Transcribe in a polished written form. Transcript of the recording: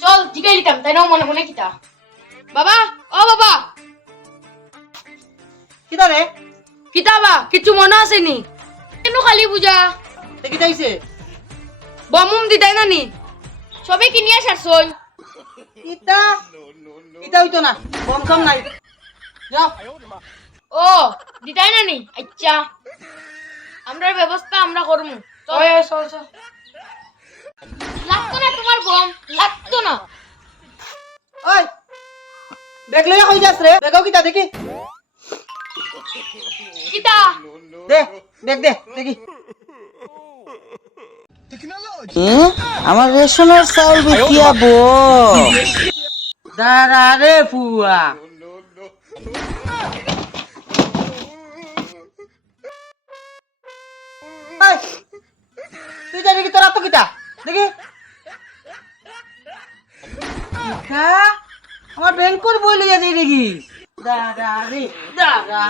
চল জিগাই লিতাম তাই না মনে মনে কিতা বাবা ও বাবা কিতা রে কিতা বা কিছু মনে আসেনি কেন খালি পূজা দেখি যাইছে বমুম দিতাই না নি সবে কিনিয়া সারছই ইতা ইতা হইতো না বম সম নাই যাও ও দিতাই না নি আচ্ছা আমরার ব্যবস্থা আমরা করমু চল চল চল লাগতো না তোমার বম লাগতো না ওই ব্যাগ লইয়া কই যাস রে ব্যাগও কিতা দেখি কিতা দে দেখ দে দেখি আমার রেশনের চাউল বিকিয়াবো দাঁড়া রে ফুয়া এই, তুই জানি কি তোরা তো কিতা দেখি কিতা? আমার ব্যাংকর বই লইয়া যাই দেখি দাঁড়া রে দাঁড়া